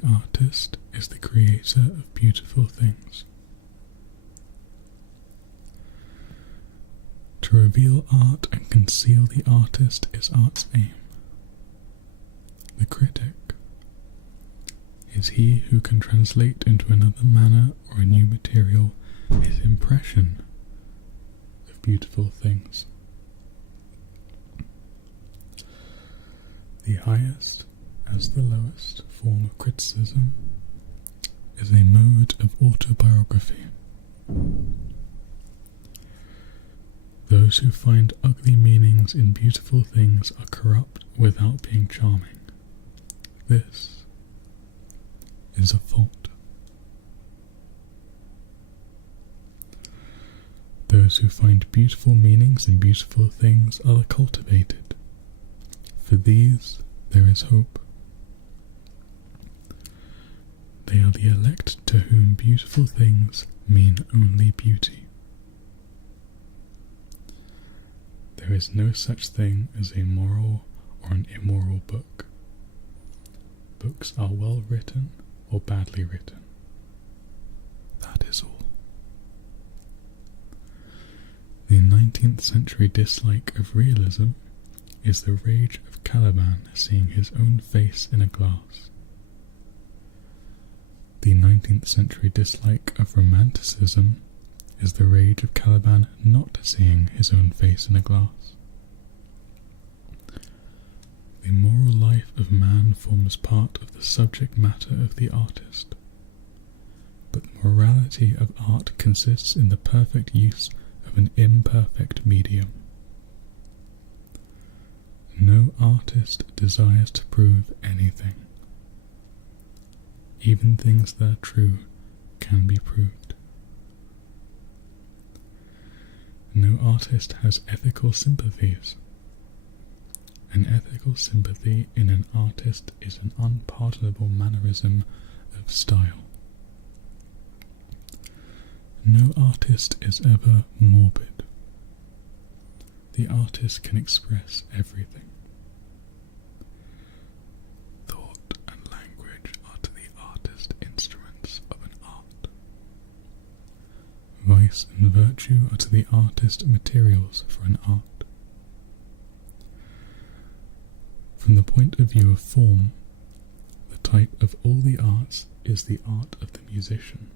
The artist is the creator of beautiful things. To reveal art and conceal the artist is art's aim. The critic is he who can translate into another manner or a new material his impression of beautiful things. The highest, as the lowest, form of criticism is a mode of autobiography. Those who find ugly meanings in beautiful things are corrupt without being charming. This is a fault. Those who find beautiful meanings in beautiful things are the cultivated. For these there is hope. They are the elect to whom beautiful things mean only beauty. There is no such thing as a moral or an immoral book. Books are well written or badly written. That is all. The 19th century dislike of realism is the rage of Caliban seeing his own face in a glass. The 19th century dislike of romanticism is the rage of Caliban not seeing his own face in a glass. The moral life of man forms part of the subject matter of the artist, but the morality of art consists in the perfect use of an imperfect medium. No artist desires to prove anything. Even things that are true can be proved. No artist has ethical sympathies. An ethical sympathy in an artist is an unpardonable mannerism of style. No artist is ever morbid. The artist can express everything. Thought and language are to the artist instruments of an art. Vice and virtue are to the artist materials for an art. From the point of view of form, the type of all the arts is the art of the musician.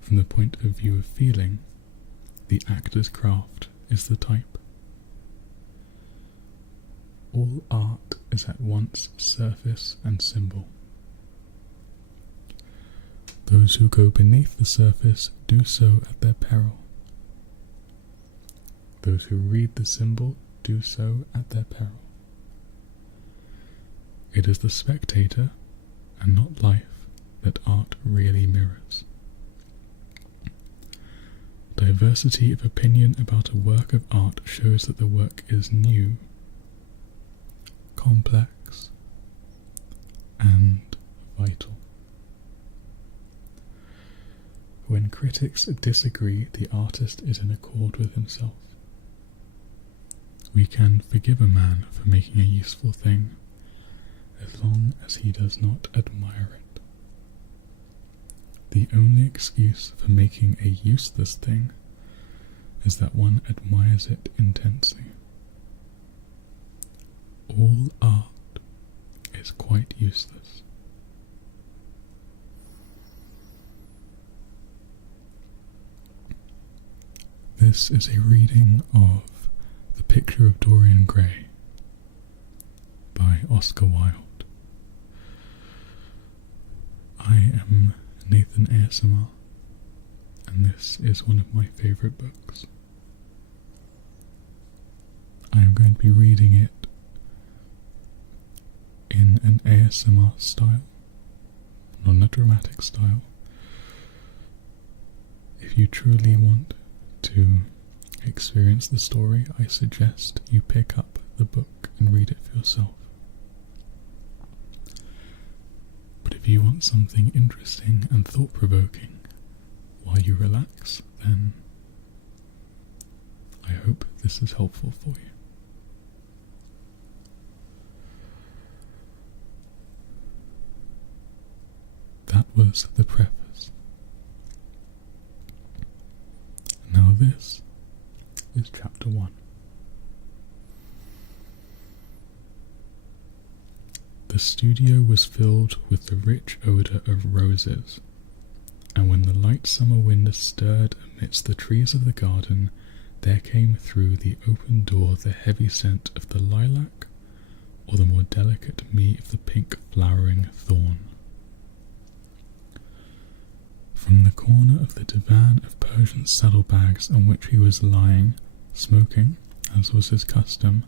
From the point of view of feeling, the actor's craft is the type. All art is at once surface and symbol. Those who go beneath the surface do so at their peril. Those who read the symbol do so at their peril. It is the spectator, and not life, that art really mirrors. Diversity of opinion about a work of art shows that the work is new, complex, and vital. When critics disagree, the artist is in accord with himself. We can forgive a man for making a useful thing, as long as he does not admire it. The only excuse for making a useless thing is that one admires it intensely. All art is quite useless. This is a reading of The Picture of Dorian Gray by Oscar Wilde. I am Nathan ASMR, and this is one of my favourite books. I am going to be reading it in an ASMR style, not a dramatic style. If you truly want to experience the story, I suggest you pick up the book and read it for yourself. But if you want something interesting and thought-provoking while you relax, then I hope this is helpful for you. was the preface. Now this is chapter 1. The studio was filled with the rich odour of roses, and when the light summer wind stirred amidst the trees of the garden, there came through the open door the heavy scent of the lilac, or the more delicate me of the pink flowering thorn. From the corner of the divan of Persian saddlebags on which he was lying, smoking, as was his custom,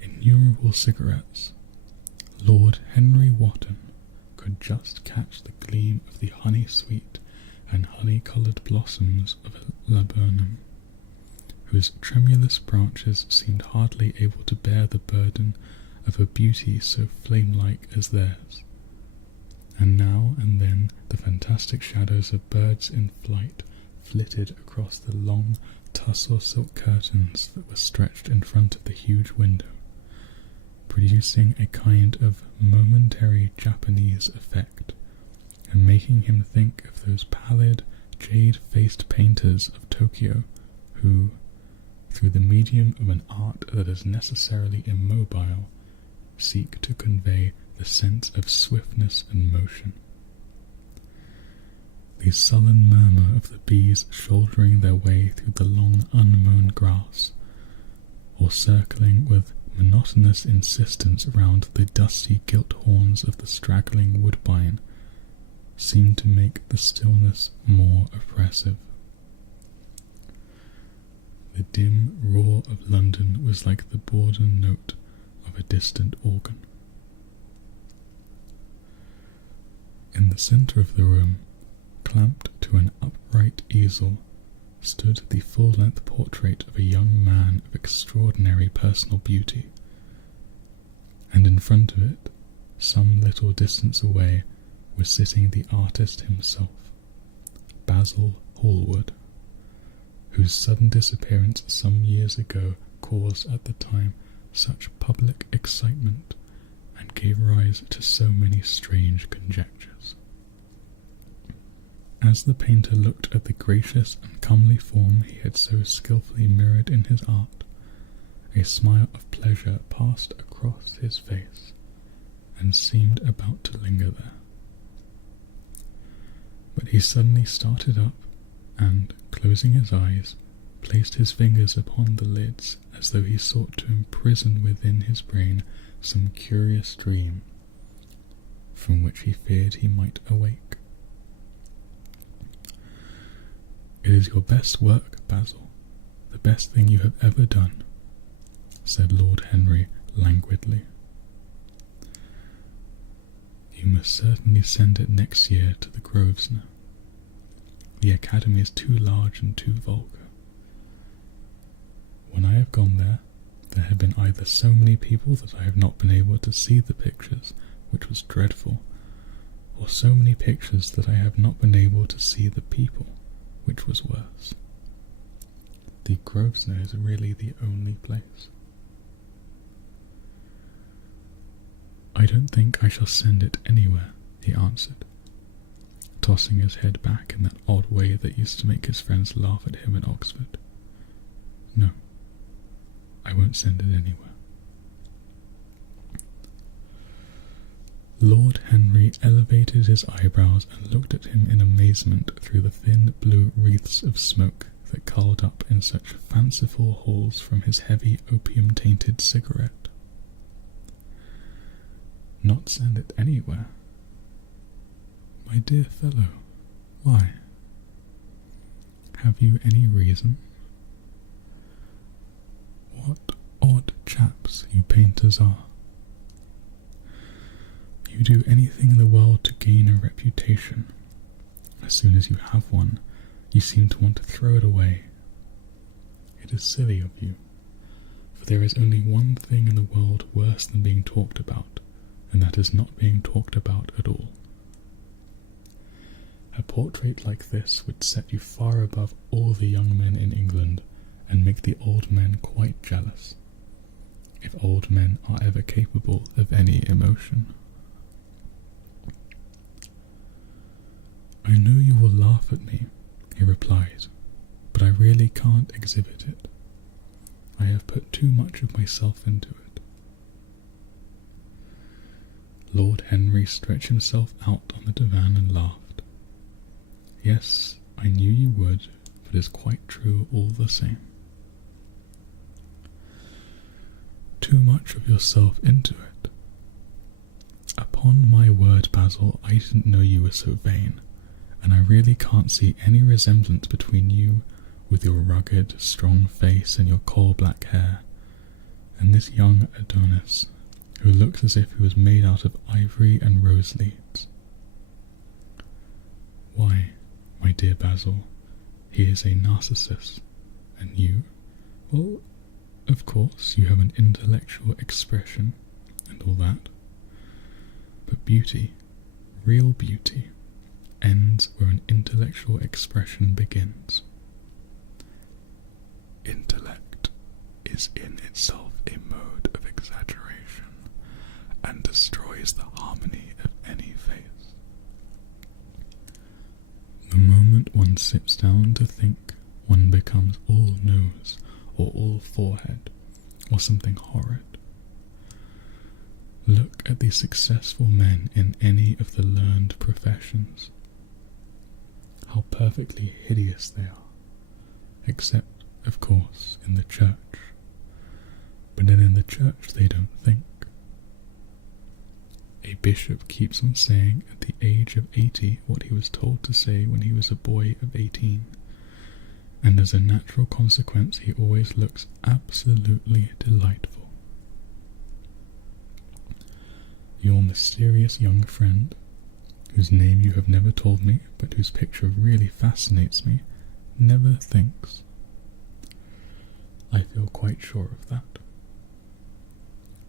innumerable cigarettes, Lord Henry Wotton could just catch the gleam of the honey-sweet and honey-coloured blossoms of a laburnum, whose tremulous branches seemed hardly able to bear the burden of a beauty so flame-like as theirs, and now and then the fantastic shadows of birds in flight flitted across the long tussore silk curtains that were stretched in front of the huge window, producing a kind of momentary Japanese effect, and making him think of those pallid, jade-faced painters of Tokyo who, through the medium of an art that is necessarily immobile, seek to convey the sense of swiftness and motion. The sullen murmur of the bees shouldering their way through the long unmown grass, or circling with monotonous insistence round the dusty gilt horns of the straggling woodbine, seemed to make the stillness more oppressive. The dim roar of London was like the bourdon note of a distant organ. In the centre of the room, clamped to an upright easel, stood the full-length portrait of a young man of extraordinary personal beauty, and in front of it, some little distance away, was sitting the artist himself, Basil Hallward, whose sudden disappearance some years ago caused at the time such public excitement and gave rise to so many strange conjectures. As the painter looked at the gracious and comely form he had so skilfully mirrored in his art, a smile of pleasure passed across his face and seemed about to linger there. But he suddenly started up and, closing his eyes, placed his fingers upon the lids as though he sought to imprison within his brain some curious dream from which he feared he might awake. "It is your best work, Basil, the best thing you have ever done," said Lord Henry languidly. "You must certainly send it next year to the Grosvenor. The Academy is too large and too vulgar. When I have gone there, there have been either so many people that I have not been able to see the pictures, which was dreadful, or so many pictures that I have not been able to see the people, which was worse. The Grosvenor is really the only place." "I don't think I shall send it anywhere," he answered, tossing his head back in that odd way that used to make his friends laugh at him at Oxford. "No, I won't send it anywhere." Lord Henry elevated his eyebrows and looked at him in amazement through the thin blue wreaths of smoke that curled up in such fanciful holes from his heavy opium-tainted cigarette. "Not send it anywhere? My dear fellow, why? Have you any reason? What odd chaps you painters are. You do anything in the world to gain a reputation. As soon as you have one, you seem to want to throw it away. It is silly of you, for there is only one thing in the world worse than being talked about, and that is not being talked about at all. A portrait like this would set you far above all the young men in England, and make the old men quite jealous, if old men are ever capable of any emotion." I know you will laugh at me, he replied, but I really can't exhibit it. I have put too much of myself into it. Lord Henry stretched himself out on the divan and laughed. Yes, I knew you would, but it's quite true all the same. Too much of yourself into it. Upon my word, Basil, I didn't know you were so vain, and I really can't see any resemblance between you, with your rugged, strong face and your coal-black hair, and this young Adonis, who looks as if he was made out of ivory and rose leaves. Why, my dear Basil, he is a narcissus, and you, well, of course you have an intellectual expression and all that, but beauty, real beauty, ends where an intellectual expression begins. Intellect is in itself a mode of exaggeration and destroys the harmony of any face. The moment one sits down to think, one becomes all nose or all forehead or something horrid. Look at the successful men in any of the learned professions. How perfectly hideous they are, except, of course, in the church. But then in the church they don't think. A bishop keeps on saying at the age of 80 what he was told to say when he was a boy of 18, and as a natural consequence he always looks absolutely delightful. Your mysterious young friend, whose name you have never told me, but whose picture really fascinates me, never thinks. I feel quite sure of that.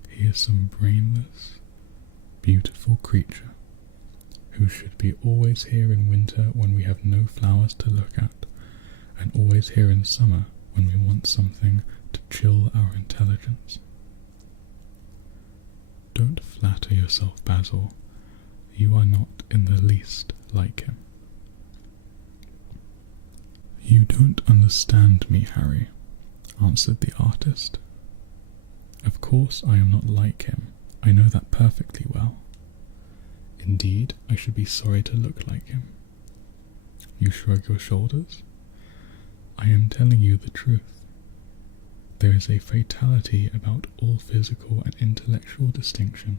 He is some brainless, beautiful creature who should be always here in winter when we have no flowers to look at, and always here in summer when we want something to chill our intelligence. Don't flatter yourself, Basil. You are not in the least like him. You don't understand me, Harry, answered the artist. Of course I am not like him. I know that perfectly well. Indeed, I should be sorry to look like him. You shrug your shoulders? I am telling you the truth. There is a fatality about all physical and intellectual distinction,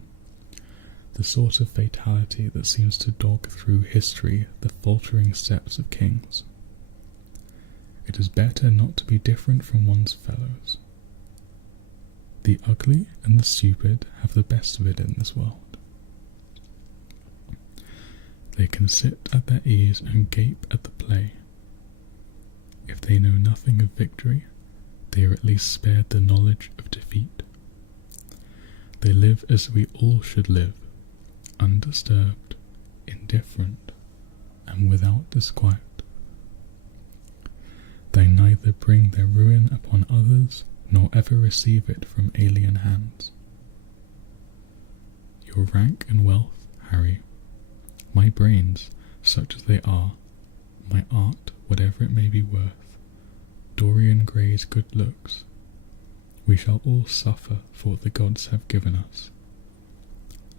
the sort of fatality that seems to dog through history the faltering steps of kings. It is better not to be different from one's fellows. The ugly and the stupid have the best of it in this world. They can sit at their ease and gape at the play. If they know nothing of victory, they are at least spared the knowledge of defeat. They live as we all should live, undisturbed, indifferent, and without disquiet. They neither bring their ruin upon others, nor ever receive it from alien hands. Your rank and wealth, Harry, my brains, such as they are, my art, whatever it may be worth, Dorian Gray's good looks, we shall all suffer for what the gods have given us.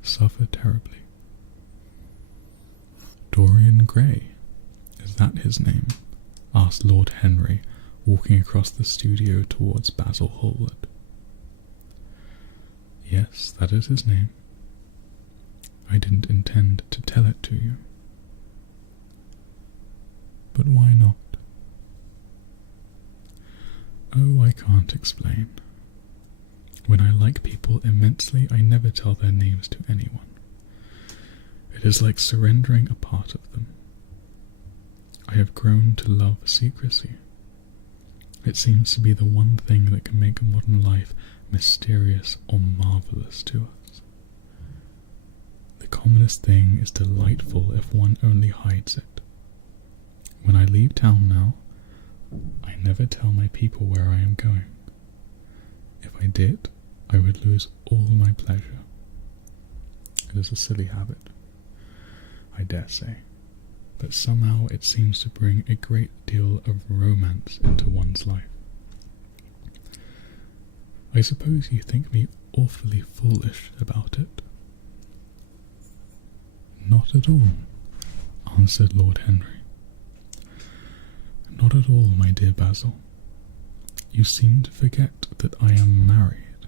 Suffer terribly. Dorian Gray, is that his name? Asked Lord Henry, walking across the studio towards Basil Hallward. Yes, that is his name. I didn't intend to tell it to you. But why not? Oh, I can't explain. When I like people immensely, I never tell their names to anyone. It is like surrendering a part of them. I have grown to love secrecy. It seems to be the one thing that can make modern life mysterious or marvellous to us. The commonest thing is delightful if one only hides it. When I leave town now, I never tell my people where I am going. If I did, I would lose all my pleasure. It is a silly habit, I dare say. but somehow it seems to bring a great deal of romance into one's life. I suppose you think me awfully foolish about it?" "Not at all," answered Lord Henry. "Not at all, my dear Basil. You seem to forget that I am married,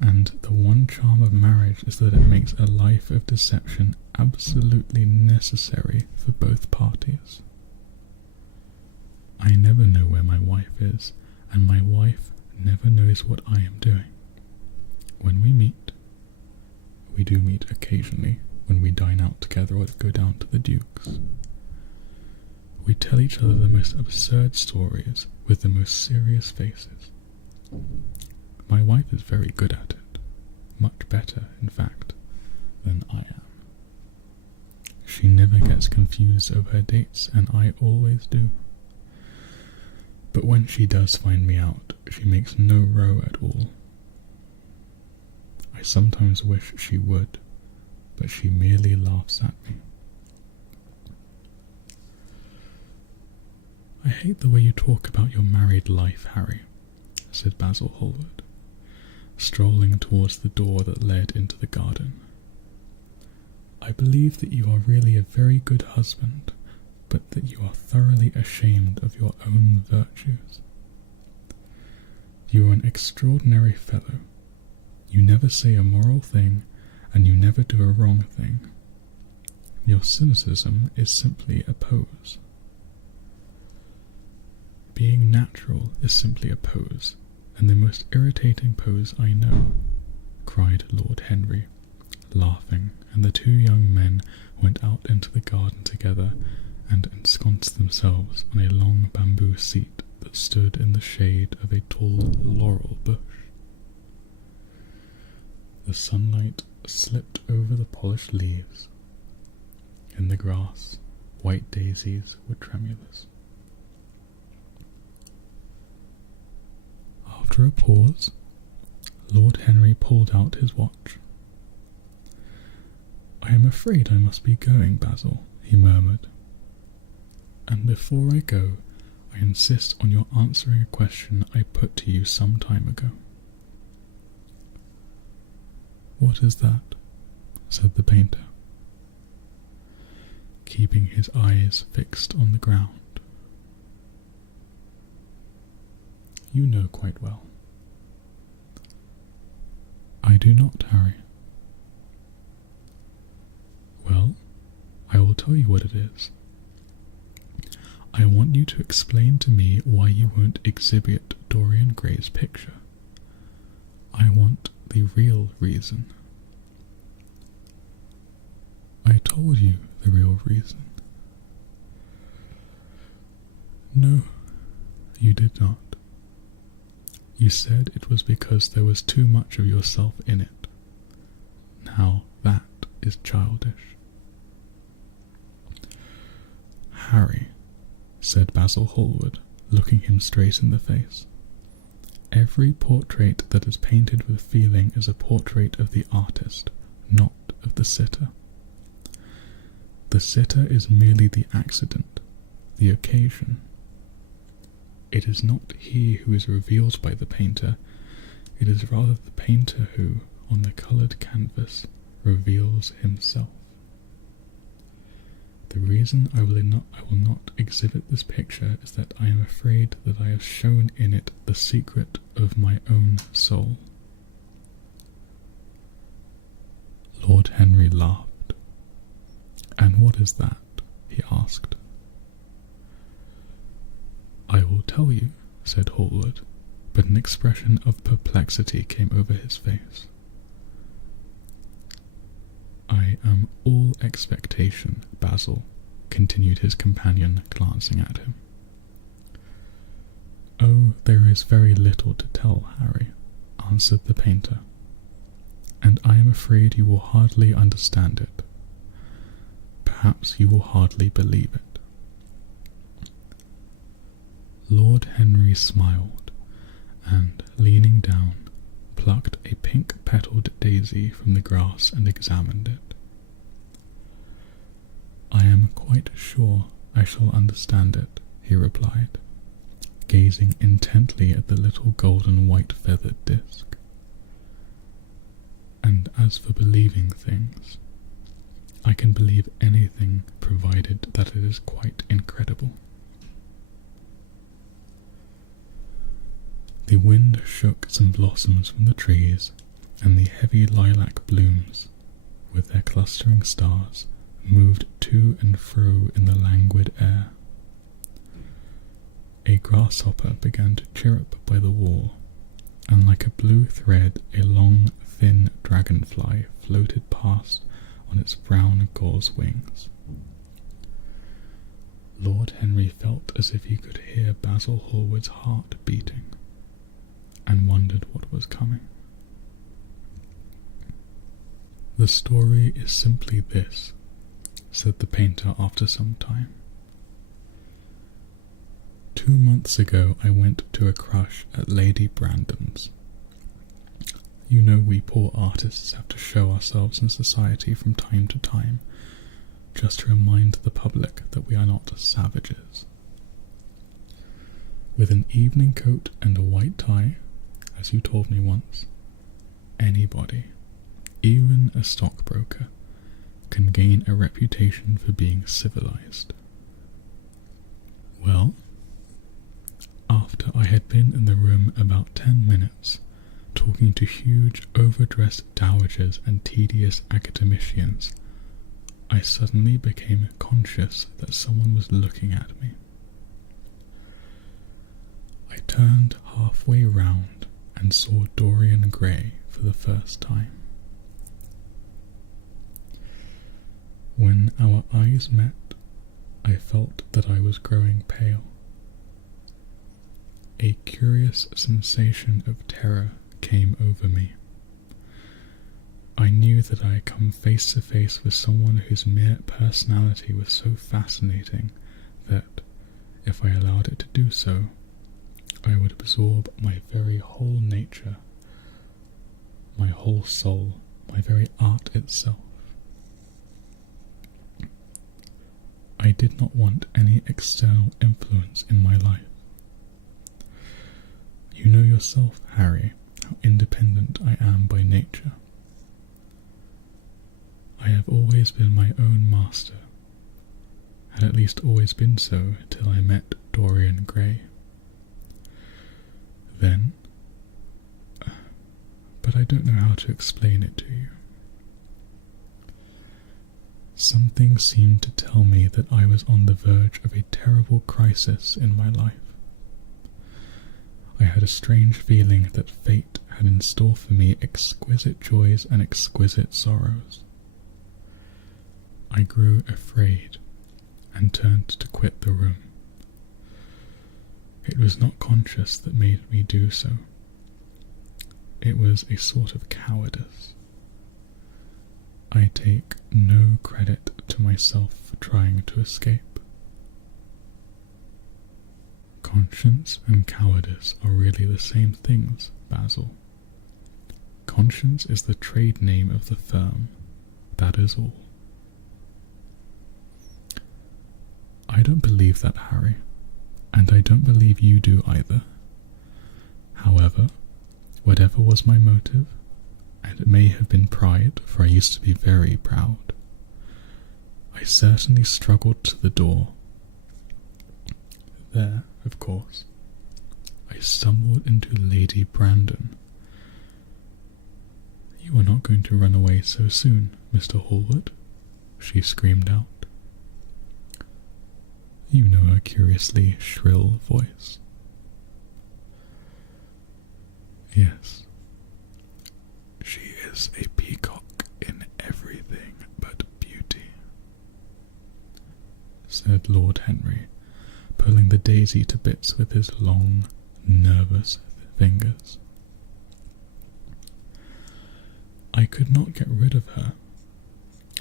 and the one charm of marriage is that it makes a life of deception absolutely necessary for both parties. I never know where my wife is, and my wife never knows what I am doing. When we meet, we do meet occasionally when we dine out together or go down to the Duke's. We tell each other the most absurd stories with the most serious faces. My wife is very good at it, much better, in fact, than I am. She never gets confused over her dates, and I always do. But when she does find me out, she makes no row at all. I sometimes wish she would, but she merely laughs at me. I hate the way you talk about your married life, Harry," said Basil Hallward, strolling towards the door that led into the garden. "I believe that you are really a very good husband, but that you are thoroughly ashamed of your own virtues. You are an extraordinary fellow. You never say a moral thing, and you never do a wrong thing. Your cynicism is simply a pose. Being natural is simply a pose, and the most irritating pose I know," cried Lord Henry, laughing, and the two young men went out into the garden together and ensconced themselves on a long bamboo seat that stood in the shade of a tall laurel bush. The sunlight slipped over the polished leaves. In the grass, white daisies were tremulous. After a pause, Lord Henry pulled out his watch. "I am afraid I must be going, Basil," he murmured. "And before I go, I insist on your answering a question I put to you some time ago." "What is that?" said the painter, keeping his eyes fixed on the ground. "You know quite well." "I do not, Harry." "Well, I will tell you what it is. I want you to explain to me why you won't exhibit Dorian Gray's picture. I want the real reason." "I told you the real reason." "No, you did not. You said it was because there was too much of yourself in it. Now that is childish." "Harry," said Basil Hallward, looking him straight in the face, "every portrait that is painted with feeling is a portrait of the artist, not of the sitter. The sitter is merely the accident, the occasion. It is not he who is revealed by the painter, it is rather the painter who, on the coloured canvas, reveals himself. The reason I will not exhibit this picture is that I am afraid that I have shown in it the secret of my own soul." Lord Henry laughed. "And what is that?" he asked. "I will tell you," said Hallward, but an expression of perplexity came over his face. "I am all expectation, Basil," continued his companion, glancing at him. "Oh, there is very little to tell, Harry," answered the painter, "and I am afraid you will hardly understand it. Perhaps you will hardly believe it." Lord Henry smiled, and, leaning down, plucked a pink-petalled daisy from the grass and examined it. I am quite sure I shall understand it, he replied, gazing intently at the little golden white feathered disc. And as for believing things, I can believe anything provided that it is quite incredible. The wind shook some blossoms from the trees, and the heavy lilac blooms, with their clustering stars, moved to and fro in the languid air. A grasshopper began to chirrup by the wall, and like a blue thread a long, thin dragonfly floated past on its brown gauze wings. Lord Henry felt as if he could hear Basil Hallward's heart beating, and wondered what was coming. "The story is simply this," said the painter after some time. 2 months ago I went to a crush at Lady Brandon's. You know we poor artists have to show ourselves in society from time to time, just to remind the public that we are not savages. With an evening coat and a white tie, as you told me once, anybody, even a stockbroker, can gain a reputation for being civilized. Well, after I had been in the room about 10 minutes, talking to huge overdressed dowagers and tedious academicians, I suddenly became conscious that someone was looking at me. I turned halfway round and saw Dorian Gray for the first time. When our eyes met, I felt that I was growing pale. A curious sensation of terror came over me. I knew that I had come face to face with someone whose mere personality was so fascinating that, if I allowed it to do so, I would absorb my very whole nature, my whole soul, my very art itself. I did not want any external influence in my life. You know yourself, Harry, how independent I am by nature. I have always been my own master, had at least always been so till I met Dorian Gray. Then, but I don't know how to explain it to you. Something seemed to tell me that I was on the verge of a terrible crisis in my life. I had a strange feeling that fate had in store for me exquisite joys and exquisite sorrows. I grew afraid and turned to quit the room. It was not conscience that made me do so. It was a sort of cowardice. I take no credit to myself for trying to escape. Conscience and cowardice are really the same things, Basil. Conscience is the trade name of the firm, that is all. I don't believe that, Harry, and I don't believe you do either. However, whatever was my motive, and it may have been pride, for I used to be very proud, I certainly struggled to the door. There, of course, I stumbled into Lady Brandon. "You are not going to run away so soon, Mr. Hallward?" she screamed out. You know her curiously shrill voice. Yes, she is a peacock in everything but beauty, said Lord Henry, pulling the daisy to bits with his long, nervous fingers. I could not get rid of her.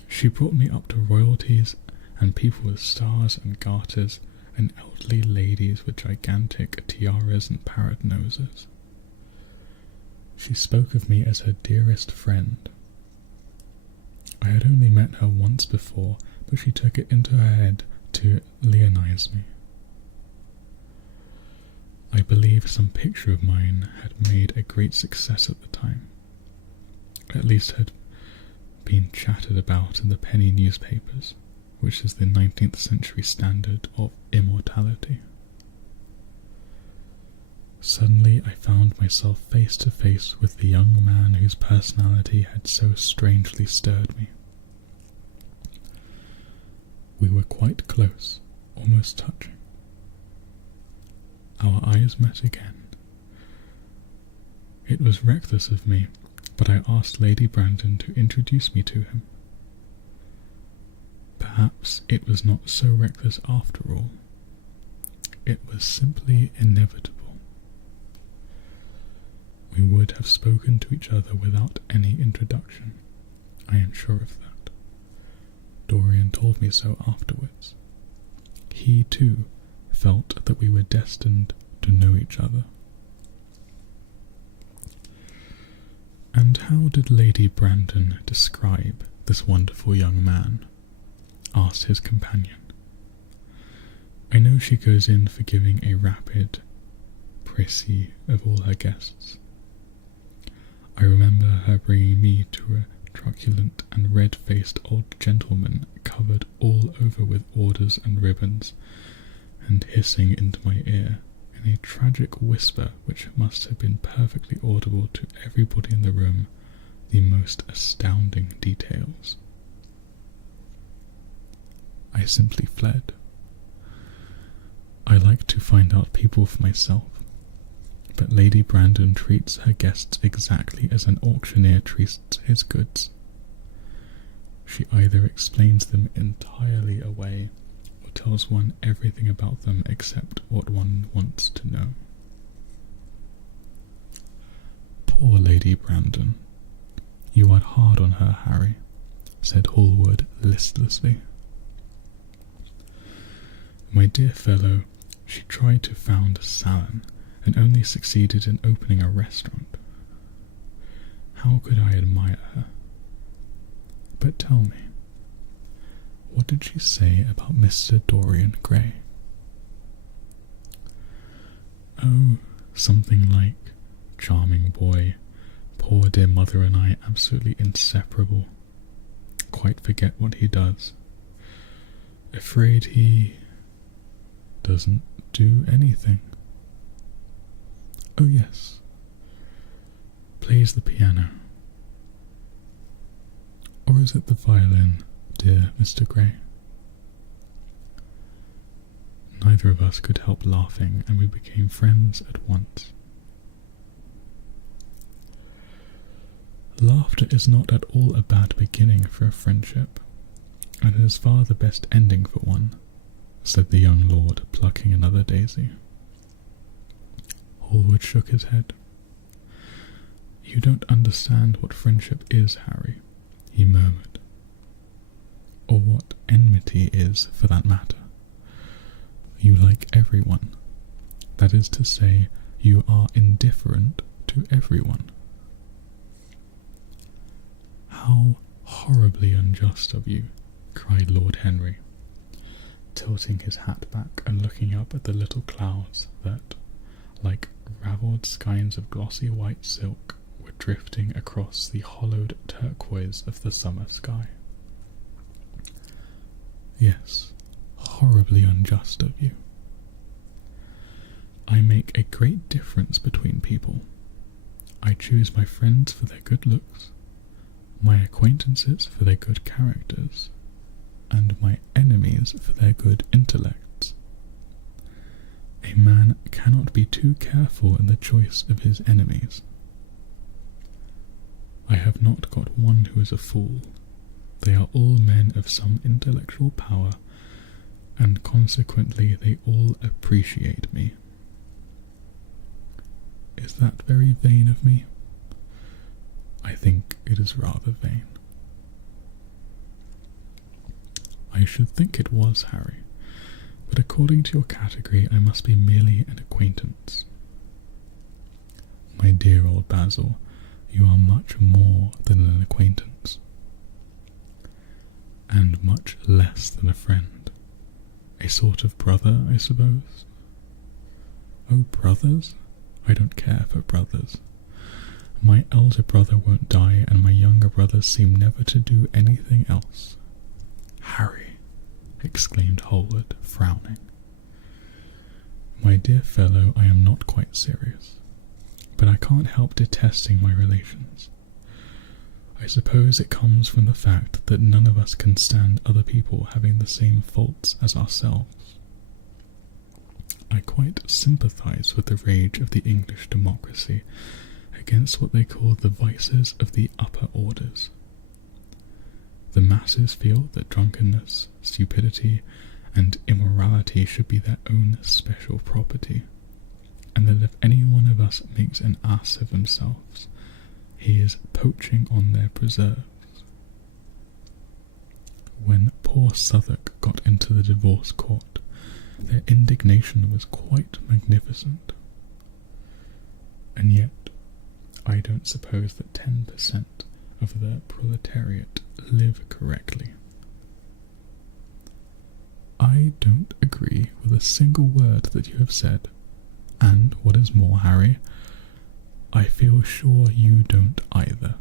She brought me up to royalties and people with stars and garters, and elderly ladies with gigantic tiaras and parrot noses. She spoke of me as her dearest friend. I had only met her once before, but she took it into her head to leonize me. I believe some picture of mine had made a great success at the time, at least had been chatted about in the penny newspapers, which is the 19th century standard of immortality. Suddenly I found myself face to face with the young man whose personality had so strangely stirred me. We were quite close, almost touching. Our eyes met again. It was reckless of me, but I asked Lady Brandon to introduce me to him. Perhaps it was not so reckless after all. It was simply inevitable. We would have spoken to each other without any introduction. I am sure of that. Dorian told me so afterwards. He, too, felt that we were destined to know each other. And how did Lady Brandon describe this wonderful young man? Asked his companion. I know she goes in for giving a rapid précis of all her guests. I remember her bringing me to a truculent and red-faced old gentleman covered all over with orders and ribbons, and hissing into my ear in a tragic whisper which must have been perfectly audible to everybody in the room the most astounding details. I simply fled. I like to find out people for myself, but Lady Brandon treats her guests exactly as an auctioneer treats his goods. She either explains them entirely away or tells one everything about them except what one wants to know. Poor Lady Brandon. You are hard on her, Harry, said Hallward listlessly. My dear fellow, she tried to found Salon and only succeeded in opening a restaurant. How could I admire her? But tell me, what did she say about Mr. Dorian Gray? Oh, something like, charming boy, poor dear mother and I absolutely inseparable. Quite forget what he does. Afraid he doesn't do anything. Oh yes, plays the piano. Or is it the violin, dear Mr. Gray? Neither of us could help laughing, and we became friends at once. Laughter is not at all a bad beginning for a friendship, and it is far the best ending for one, said the young lord, plucking another daisy. Hallward shook his head. You don't understand what friendship is, Harry, he murmured. Or what enmity is, for that matter. You like everyone. That is to say, you are indifferent to everyone. How horribly unjust of you, cried Lord Henry, tilting his hat back and looking up at the little clouds that, like ravelled skeins of glossy white silk, were drifting across the hollowed turquoise of the summer sky. Yes, horribly unjust of you. I make a great difference between people. I choose my friends for their good looks, my acquaintances for their good characters, and my enemies for their good intellects. A man cannot be too careful in the choice of his enemies. I have not got one who is a fool. They are all men of some intellectual power, and consequently they all appreciate me. Is that very vain of me? I think it is rather vain. I should think it was, Harry, but according to your category I must be merely an acquaintance. My dear old Basil, you are much more than an acquaintance. and much less than a friend. A sort of brother, I suppose. Oh, brothers? I don't care for brothers. My elder brother won't die, and my younger brothers seem never to do anything else. Harry, exclaimed Hallward, frowning. My dear fellow, I am not quite serious, but I can't help detesting my relations. I suppose it comes from the fact that none of us can stand other people having the same faults as ourselves. I quite sympathize with the rage of the English democracy against what they call the vices of the upper orders. The masses feel that drunkenness, stupidity, and immorality should be their own special property, and that if any one of us makes an ass of themselves, he is poaching on their preserves. When poor Southwark got into the divorce court, their indignation was quite magnificent. And yet, I don't suppose that 10% of the proletariat live correctly. I don't agree with a single word that you have said, and what is more, Harry, I feel sure you don't either.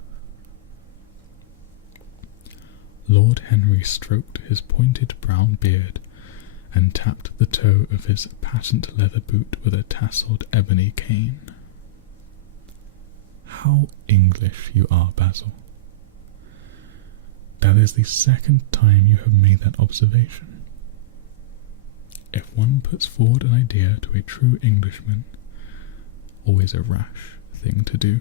Lord Henry stroked his pointed brown beard and tapped the toe of his patent leather boot with a tasselled ebony cane. How English you are, Basil. That is the second time you have made that observation. If one puts forward an idea to a true Englishman, always a rash thing to do,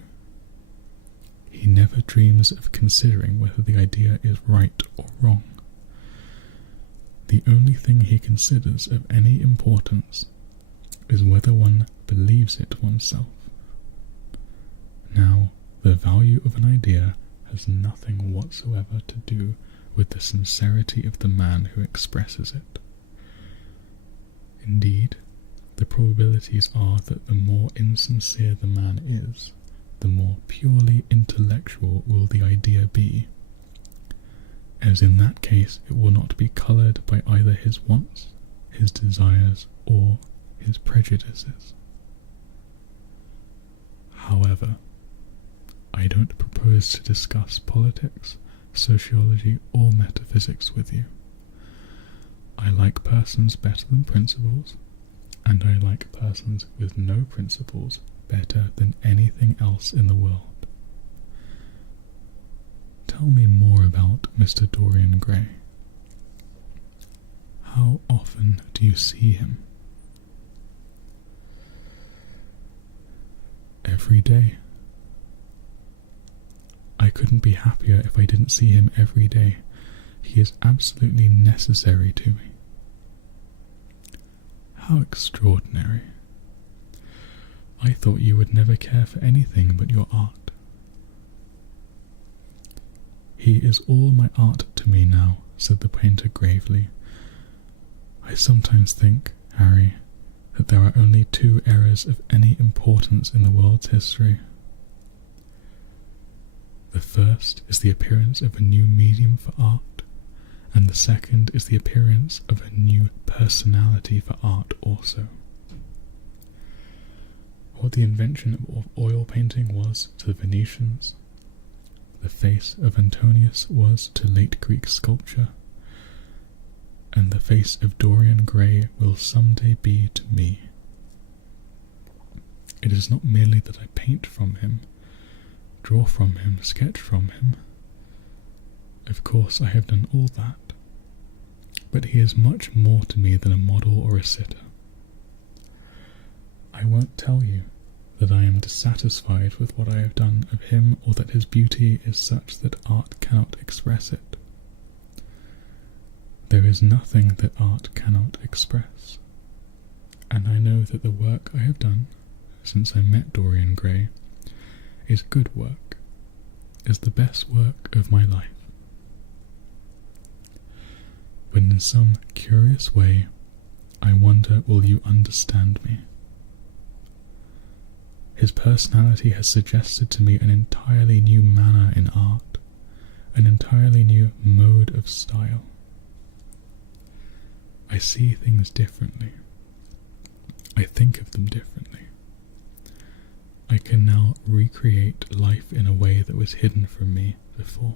he never dreams of considering whether the idea is right or wrong. The only thing he considers of any importance is whether one believes it oneself. Now, the value of an idea has nothing whatsoever to do with the sincerity of the man who expresses it. Indeed, the probabilities are that the more insincere the man is, the more purely intellectual will the idea be, as in that case it will not be coloured by either his wants, his desires, or his prejudices. However, I don't propose to discuss politics, sociology, or metaphysics with you. I like persons better than principles, and I like persons with no principles better than anything else in the world. Tell me more about Mr. Dorian Gray. How often do you see him? Every day. I couldn't be happier if I didn't see him every day. He is absolutely necessary to me. How extraordinary. I thought you would never care for anything but your art. He is all my art to me now, said the painter gravely. I sometimes think, Harry, that there are only two eras of any importance in the world's history. The first is the appearance of a new medium for art, and the second is the appearance of a new personality for art also. What the invention of oil painting was to the Venetians, the face of Antonius was to late Greek sculpture, and the face of Dorian Gray will someday be to me. It is not merely that I paint from him, draw from him, sketch from him. Of course I have done all that, but he is much more to me than a model or a sitter. I won't tell you that I am dissatisfied with what I have done of him, or that his beauty is such that art cannot express it. There is nothing that art cannot express, and I know that the work I have done since I met Dorian Gray is good work, is the best work of my life. But in some curious way, I wonder will you understand me? His personality has suggested to me an entirely new manner in art, an entirely new mode of style. I see things differently. I think of them differently. I can now recreate life in a way that was hidden from me before.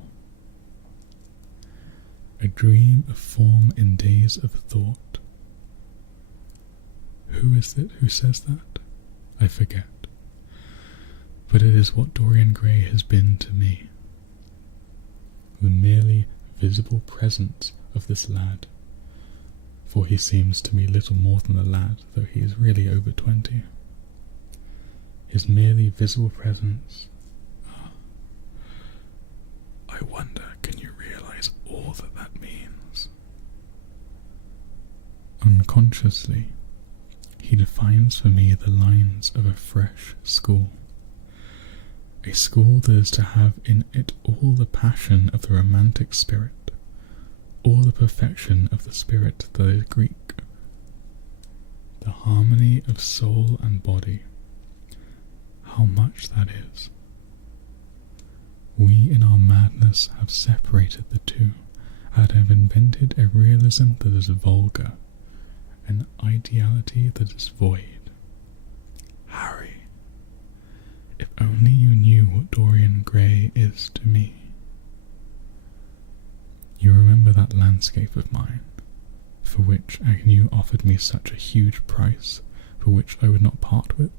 A dream of form in days of thought. Who is it who says that? I forget. But it is what Dorian Gray has been to me. The merely visible presence of this lad, for he seems to me little more than a lad, though he is really over 20. His merely visible presence. I wonder, can you realize all that that means? Unconsciously, he defines for me the lines of a fresh school. A school that is to have in it all the passion of the romantic spirit, all the perfection of the spirit that is Greek, the harmony of soul and body. How much that is. We in our madness have separated the two, and have invented a realism that is vulgar, an ideality that is void. Harry, if only you knew what Dorian Gray is to me. You remember that landscape of mine, for which I knew offered me such a huge price, for which I would not part with?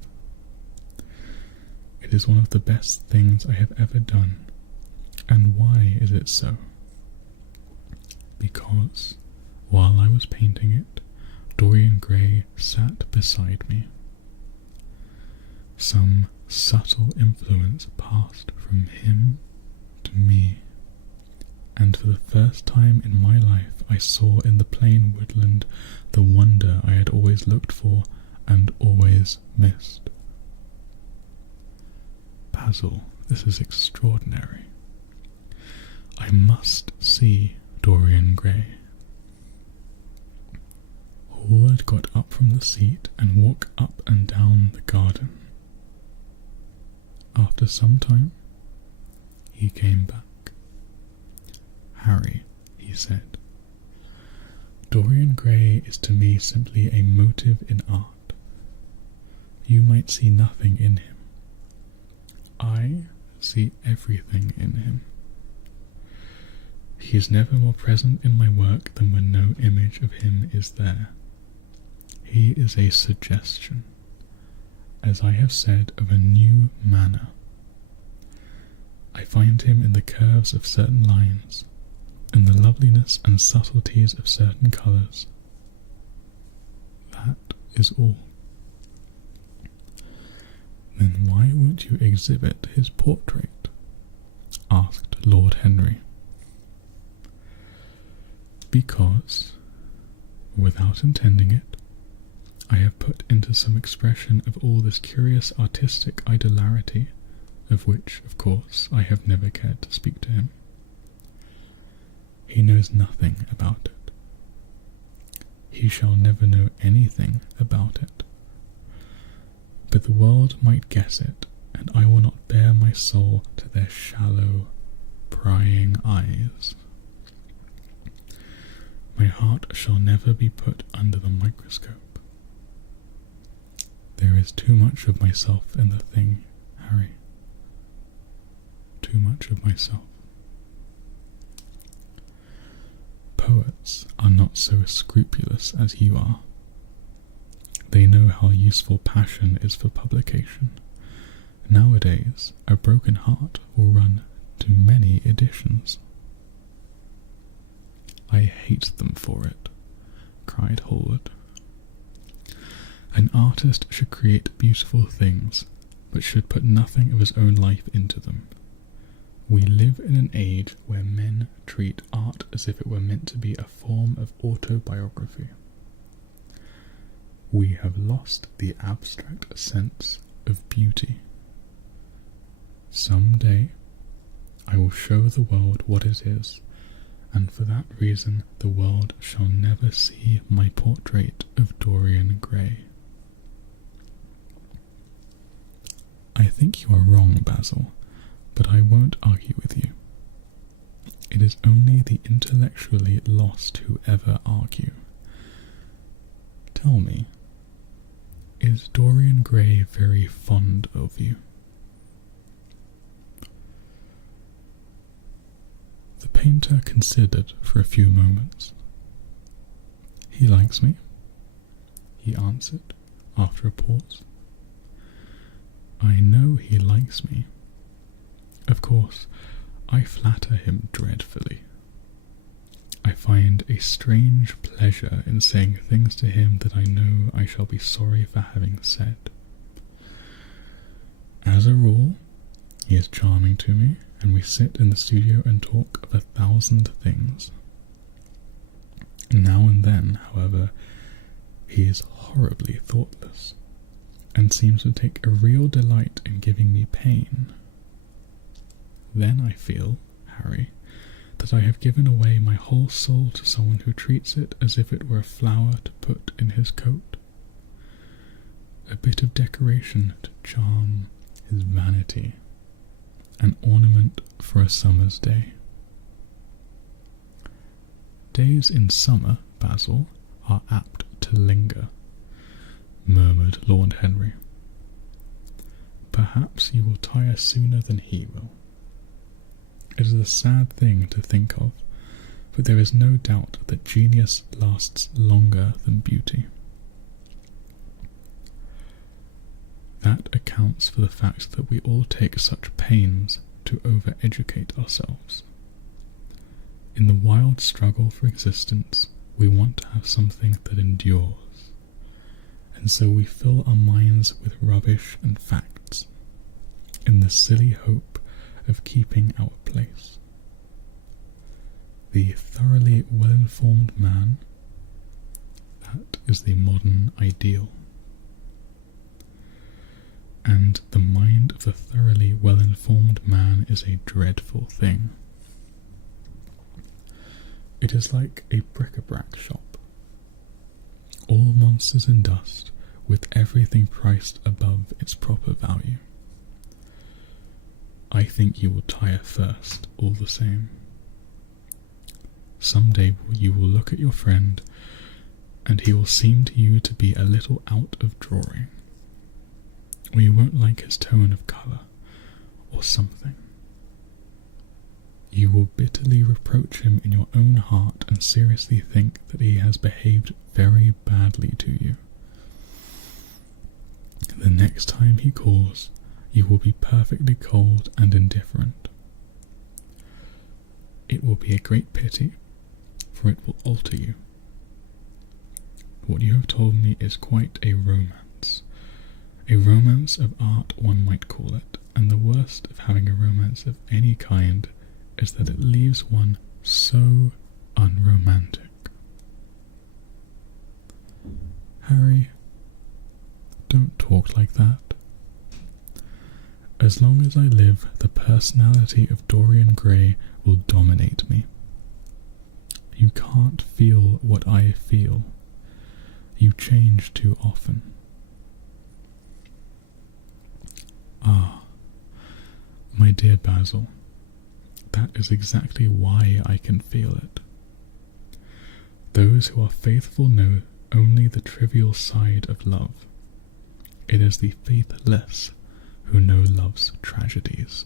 It is one of the best things I have ever done. And why is it so? Because, while I was painting it, Dorian Gray sat beside me. Some subtle influence passed from him to me, and for the first time in my life I saw in the plain woodland the wonder I had always looked for and always missed. Basil, this is extraordinary. I must see Dorian Gray. Hallward got up from the seat and walked up and down the garden. After some time, he came back. Harry, he said, Dorian Gray is to me simply a motive in art. You might see nothing in him. I see everything in him. He is never more present in my work than when no image of him is there. He is a suggestion, as I have said, of a new manner. I find him in the curves of certain lines, in the loveliness and subtleties of certain colours. That is all. Then why won't you exhibit his portrait? Asked Lord Henry. Because, without intending it, I have put into some expression of all this curious artistic idolatry, of which, of course, I have never cared to speak to him. He knows nothing about it. He shall never know anything about it. But the world might guess it, and I will not bare my soul to their shallow, prying eyes. My heart shall never be put under the microscope. There is too much of myself in the thing, Harry. Too much of myself. Poets are not so scrupulous as you are. They know how useful passion is for publication. Nowadays, a broken heart will run to many editions. I hate them for it, cried Hallward. An artist should create beautiful things, but should put nothing of his own life into them. We live in an age where men treat art as if it were meant to be a form of autobiography. We have lost the abstract sense of beauty. Some day I will show the world what it is, and for that reason the world shall never see my portrait of Dorian Gray. I think you are wrong, Basil, but I won't argue with you. It is only the intellectually lost who ever argue. Tell me, is Dorian Gray very fond of you? The painter considered for a few moments. He likes me, he answered after a pause. I know he likes me. Of course, I flatter him dreadfully. I find a strange pleasure in saying things to him that I know I shall be sorry for having said. As a rule, he is charming to me, and we sit in the studio and talk of 1,000 things. Now and then, however, he is horribly thoughtless, and seems to take a real delight in giving me pain. Then I feel, Harry, that I have given away my whole soul to someone who treats it as if it were a flower to put in his coat, a bit of decoration to charm his vanity, an ornament for a summer's day. Days in summer, Basil, are apt to linger, murmured Lord Henry. Perhaps you will tire sooner than he will. It is a sad thing to think of, but there is no doubt that genius lasts longer than beauty. That accounts for the fact that we all take such pains to over-educate ourselves. In the wild struggle for existence, we want to have something that endures, and so we fill our minds with rubbish and facts, in the silly hope of keeping our place. The thoroughly well-informed man, that is the modern ideal. And the mind of the thoroughly well-informed man is a dreadful thing. It is like a bric-a-brac shop, all monsters in dust, with everything priced above its proper value. I think you will tire first, all the same. Some day you will look at your friend, and he will seem to you to be a little out of drawing, or you won't like his tone of colour, or something. You will bitterly reproach him in your own heart and seriously think that he has behaved very badly to you. The next time he calls, you will be perfectly cold and indifferent. It will be a great pity, for it will alter you. What you have told me is quite a romance of art one might call it, and the worst of having a romance of any kind is that it leaves one so unromantic. Harry, don't talk like that. As long as I live, the personality of Dorian Gray will dominate me. You can't feel what I feel. You change too often. Ah, my dear Basil, that is exactly why I can feel it. Those who are faithful know only the trivial side of love. It is the faithless who know love's tragedies.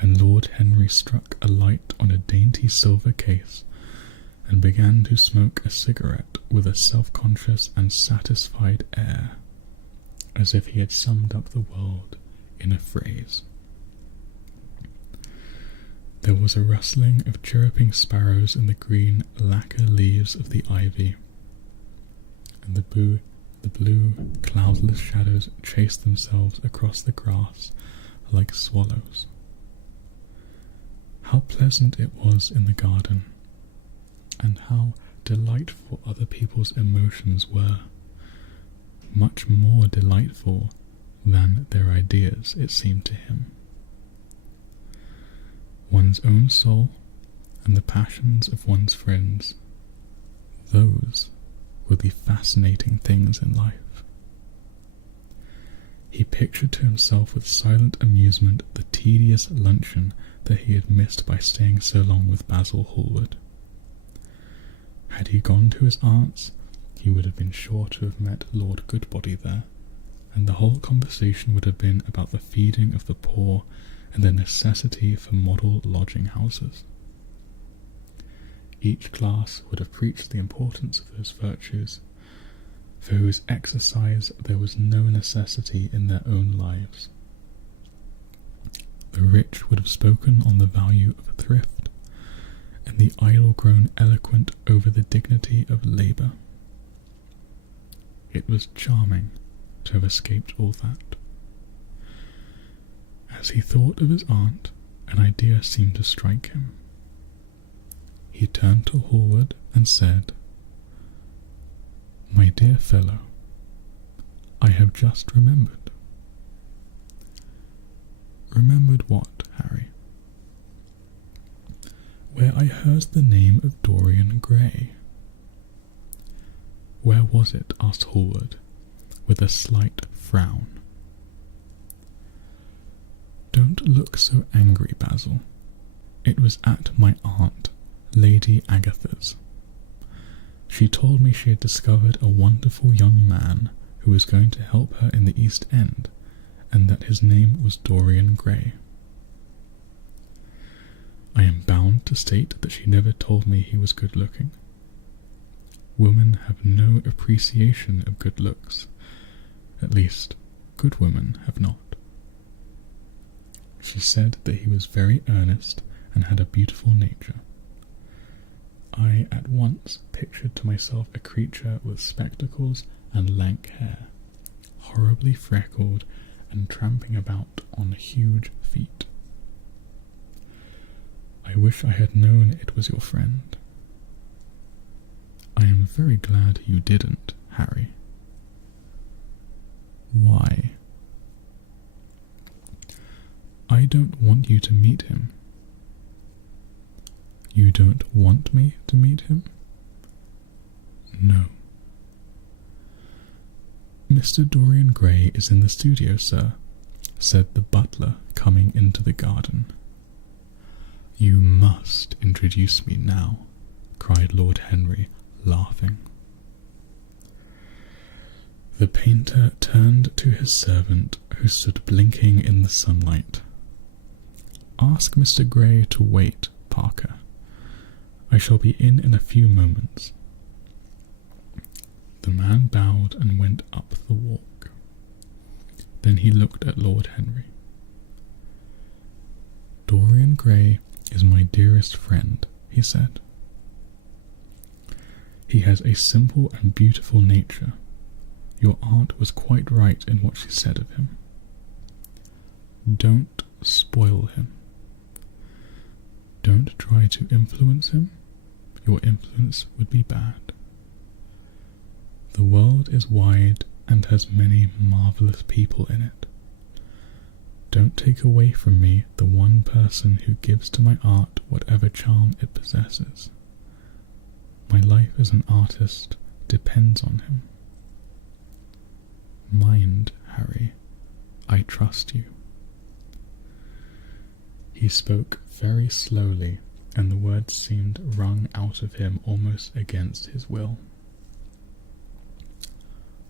And Lord Henry struck a light on a dainty silver case and began to smoke a cigarette with a self-conscious and satisfied air, as if he had summed up the world in a phrase. There was a rustling of chirruping sparrows in the green lacquer leaves of the ivy, and the blue, cloudless shadows chased themselves across the grass like swallows. How pleasant it was in the garden, and how delightful other people's emotions were, much more delightful than their ideas, it seemed to him. One's own soul and the passions of one's friends, those were the fascinating things in life. He pictured to himself with silent amusement the tedious luncheon that he had missed by staying so long with Basil Hallward. Had he gone to his aunt's, he would have been sure to have met Lord Goodbody there, and the whole conversation would have been about the feeding of the poor and the necessity for model lodging-houses. Each class would have preached the importance of those virtues, for whose exercise there was no necessity in their own lives. The rich would have spoken on the value of thrift, and the idle grown eloquent over the dignity of labour. It was charming to have escaped all that. As he thought of his aunt, an idea seemed to strike him. He turned to Hallward and said, "My dear fellow, I have just remembered." "Remembered what, Harry?" "Where I heard the name of Dorian Gray." "Where was it?" asked Hallward, with a slight frown. "Don't look so angry, Basil. It was at my aunt, Lady Agatha's. She told me she had discovered a wonderful young man who was going to help her in the East End, and that his name was Dorian Gray. I am bound to state that she never told me he was good-looking. Women have no appreciation of good looks. At least, good women have not. She said that he was very earnest and had a beautiful nature. I at once pictured to myself a creature with spectacles and lank hair, horribly freckled and tramping about on huge feet. I wish I had known it was your friend. I am very glad you didn't, Harry." "Why?" "I don't want you to meet him." "You don't want me to meet him?" "No." "Mr. Dorian Gray is in the studio, sir," said the butler, coming into the garden. "You must introduce me now," cried Lord Henry, laughing. The painter turned to his servant, who stood blinking in the sunlight. "Ask Mr. Gray to wait, Parker. I shall be in a few moments." The man bowed and went up the walk. Then he looked at Lord Henry. "Dorian Gray is my dearest friend," he said. "He has a simple and beautiful nature. Your aunt was quite right in what she said of him. Don't spoil him. Don't try to influence him. Your influence would be bad. The world is wide and has many marvellous people in it. Don't take away from me the one person who gives to my art whatever charm it possesses. My life as an artist depends on him. Mind, Harry, I trust you." He spoke very slowly, and the words seemed wrung out of him almost against his will.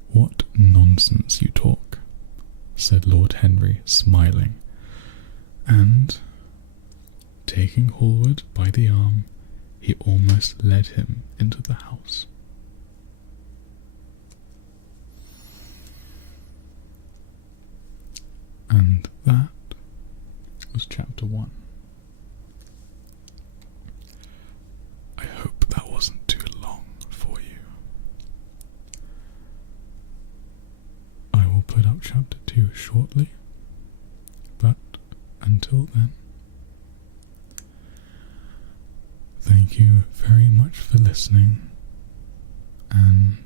"What nonsense you talk," said Lord Henry, smiling, and, taking Hallward by the arm, he almost led him into the house. And that was chapter 1. I hope that wasn't too long for you. I will put up chapter 2 shortly, but until then, thank you very much for listening, and